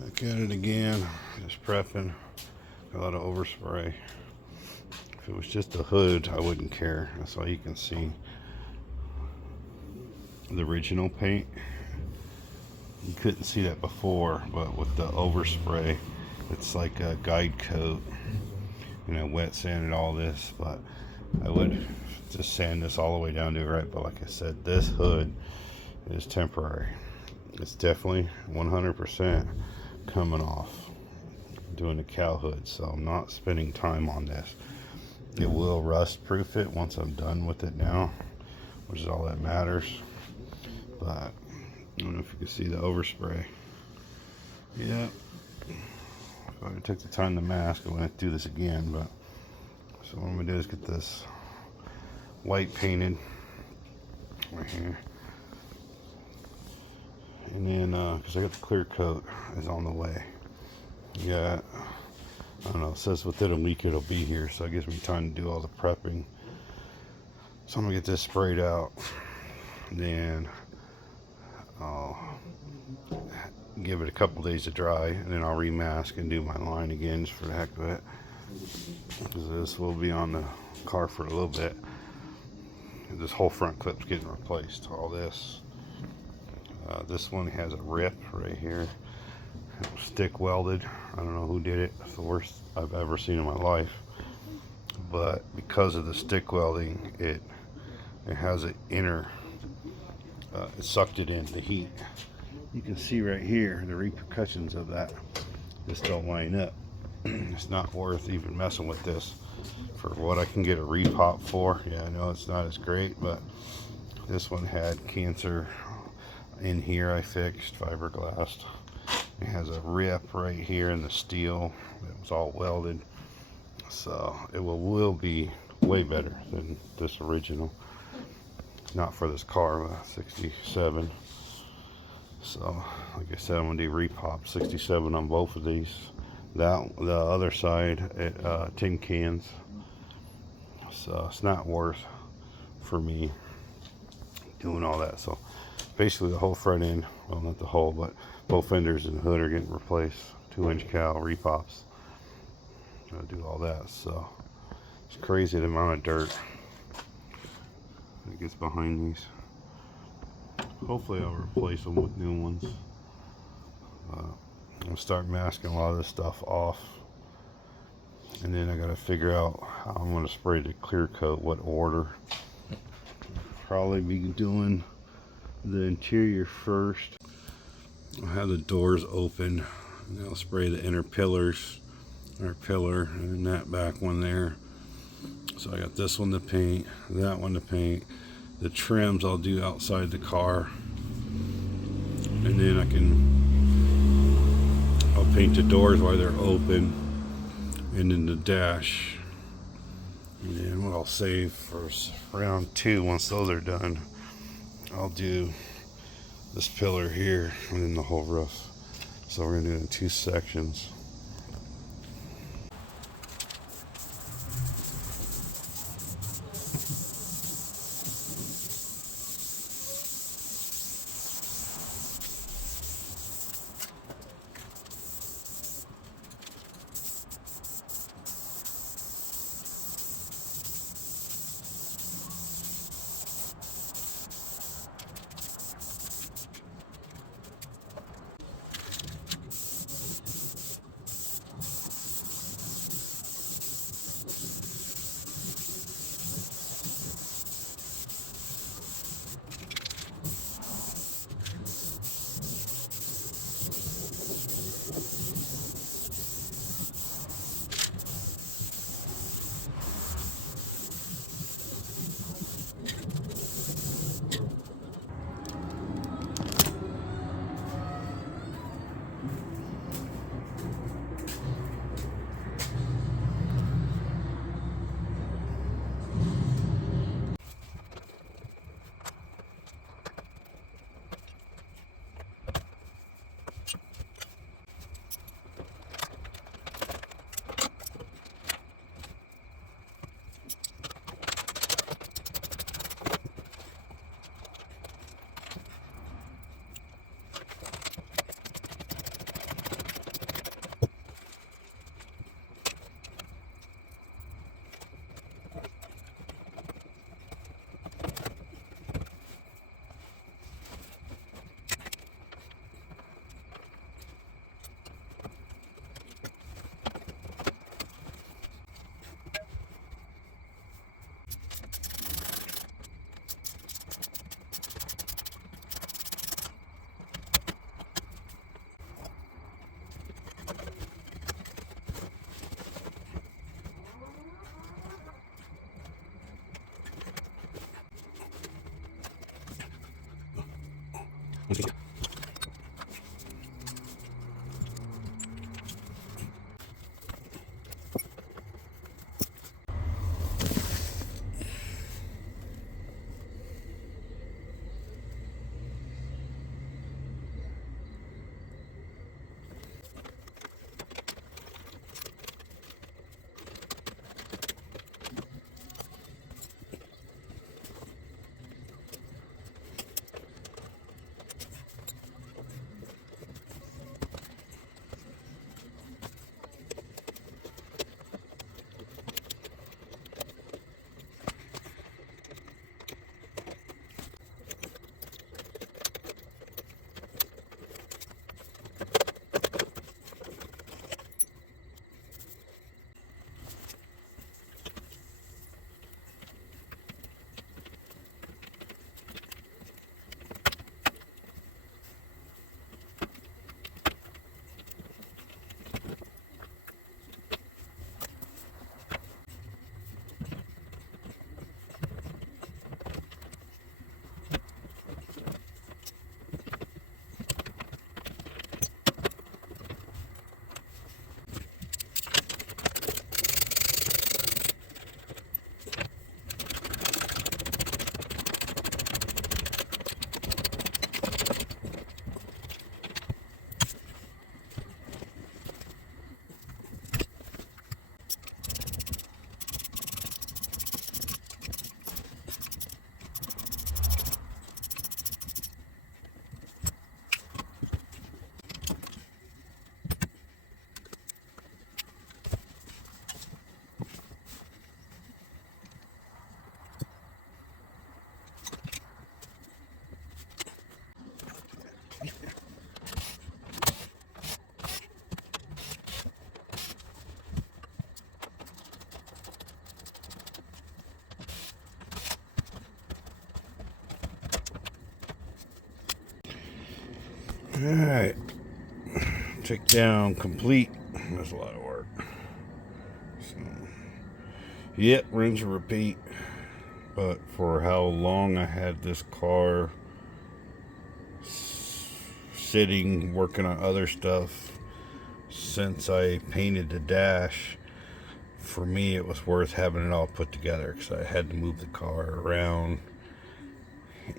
Look at it again, just prepping. Got a lot of overspray. If it was just a hood, I wouldn't care. That's all you can see. The original paint, you couldn't see that before, but with the overspray, it's like a guide coat. You know, wet sanded all this, but I would just sand this all the way down to it right. But like I said, this hood is temporary. It's definitely 100% coming off. Doing the cow hood, so I'm not spending time on this. It will rust proof it once I'm done with it now, which is all that matters. But I don't know if you can see the overspray. Yeah, if I took the time to mask, I wouldn't do this again. But so what I'm gonna do is get this white painted right here, and then because I got the clear coat is on the way. Yeah, I don't know, it says within a week it'll be here, so it gives me time to do all the prepping. So I'm gonna get this sprayed out, then I'll give it a couple days to dry, and then I'll remask and do my line again just for the heck of it, because this will be on the car for a little bit. This whole front clip's getting replaced. All this one has a rip right here. It was stick welded. I don't know who did it. It's the worst I've ever seen in my life. But because of the stick welding, it has an inner, it sucked it in, the heat. You can see right here the repercussions of that. This don't line up. It's not worth even messing with this for what I can get a repop for. Yeah, I know it's not as great, but this one had cancer in here. I fixed fiberglass. It has a rip right here in the steel. It was all welded, so it will be way better than this original. Not for this car, 67. So like I said, I'm gonna do repop 67 on both of these. The other side, tin cans. So it's not worth for me doing all that. So basically the whole front end, well, not the whole, but both fenders and the hood are getting replaced. 2-inch cal repops. Gotta do all that. So it's crazy the amount of dirt that gets behind these. Hopefully I'll replace them with new ones. I'll start masking a lot of this stuff off, and then I gotta figure out how I'm gonna spray the clear coat, what order. Probably be doing the interior first. I'll have the doors open, and I'll spray the inner pillars, or pillar, and that back one there. So I got this one to paint, that one to paint. The trims I'll do outside the car, and then I'll paint the doors while they're open, and then the dash. And then what I'll save for round 2, once those are done, I'll do this pillar here and then the whole roof. So we're gonna do it in 2 sections. Alright, take down complete. That's a lot of work. So, yep, rinse and repeat. But for how long I had this car sitting, working on other stuff, since I painted the dash, for me it was worth having it all put together, because I had to move the car around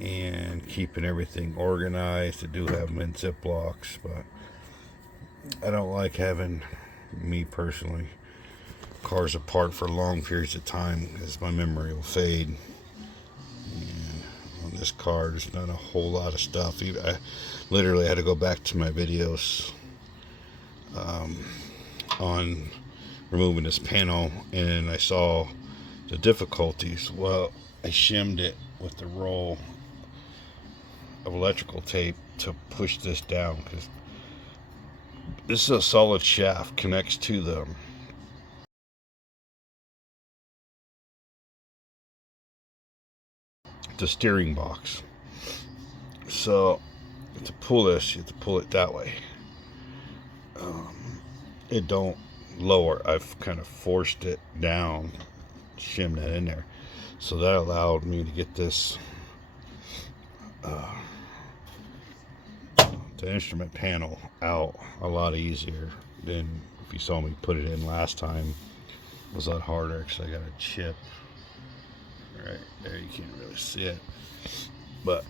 and keeping everything organized. I do have them in Ziplocs, but I don't like having, me personally, cars apart for long periods of time, because my memory will fade. And on this car, there's not a whole lot of stuff. I literally had to go back to my videos on removing this panel, and I saw the difficulties. Well, I shimmed it with the roll of electrical tape to push this down, because this is a solid shaft, connects to the steering box. So to pull this, you have to pull it that way. It don't lower. I've kind of forced it down, shimmed that in there, so that allowed me to get this the instrument panel out a lot easier than if you saw me put it in last time. It was a lot harder because I got a chip right there. You can't really see it, but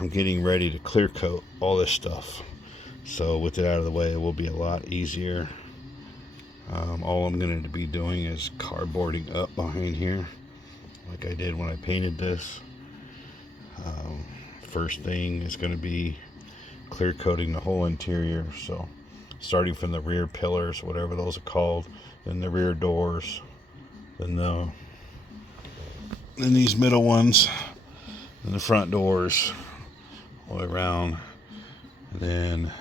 I'm getting ready to clear coat all this stuff, so with it out of the way, it will be a lot easier. All I'm going to be doing is cardboarding up behind here, like I did when I painted this. First thing is going to be clear coating the whole interior, so starting from the rear pillars, whatever those are called, then the rear doors, then these middle ones, and the front doors all the way around. And then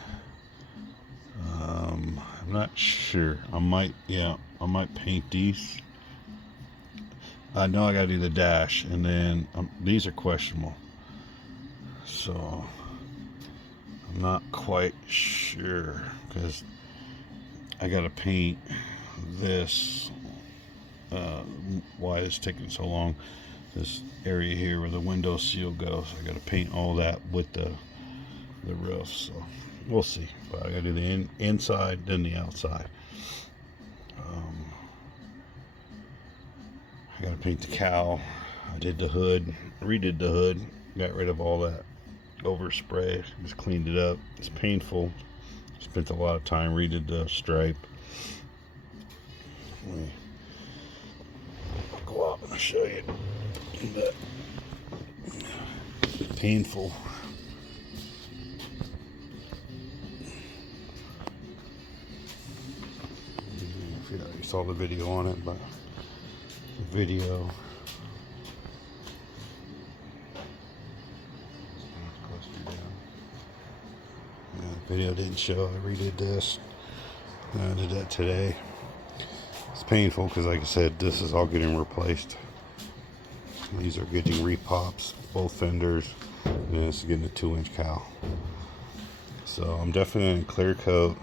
I'm not sure, I might paint these. I know I gotta do the dash, and then these are questionable, so I'm not quite sure, because I gotta paint this. Why it's taking so long, this area here where the window seal goes, I gotta paint all that with the roof. So we'll see, but I gotta do the inside, then the outside. I gotta paint the cowl. I did the hood, redid the hood, got rid of all that overspray, just cleaned it up. It's painful. Spent a lot of time, redid the stripe. I'll go up and I'll show you, but painful. You saw the video on it, but the video didn't show. I redid this. I did that today. It's painful because, like I said, this is all getting replaced. These are getting repops, both fenders, and this is getting a 2-inch cowl. So I'm definitely going to clear coat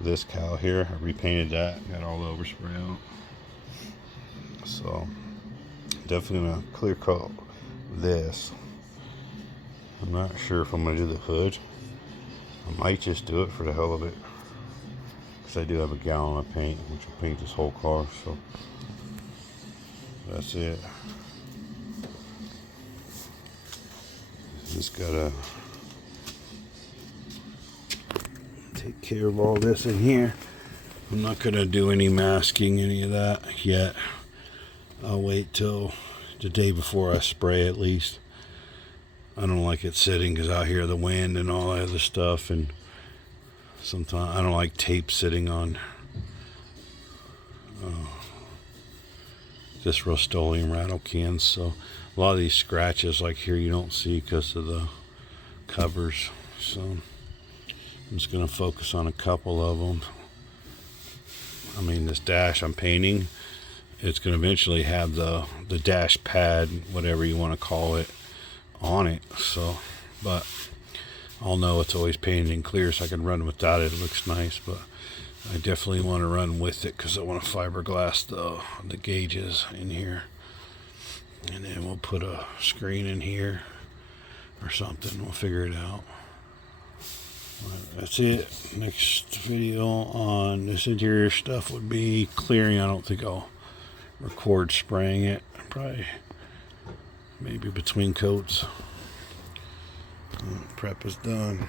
this cowl here. I repainted that, got all the overspray out. So definitely going to clear coat this. I'm not sure if I'm going to do the hood. I might just do it for the hell of it, because I do have a gallon of paint, which will paint this whole car. So that's it. Just gotta take care of all this in here. I'm not gonna do any masking, any of that yet. I'll wait till the day before I spray, at least. I don't like it sitting, because I hear the wind and all that other stuff, and sometimes I don't like tape sitting on this Rust-Oleum rattle cans. So a lot of these scratches like here you don't see because of the covers. So I'm just going to focus on a couple of them. I mean, this dash I'm painting, it's going to eventually have the dash pad, whatever you want to call it, on it. So, but I'll know it's always painted in clear, so I can run without it. It looks nice, but I definitely want to run with it because I want to fiberglass the gauges in here. And then we'll put a screen in here or something. We'll figure it out. That's it. Next video on this interior stuff would be clearing. I don't think I'll record spraying it. Probably maybe between coats. Prep is done.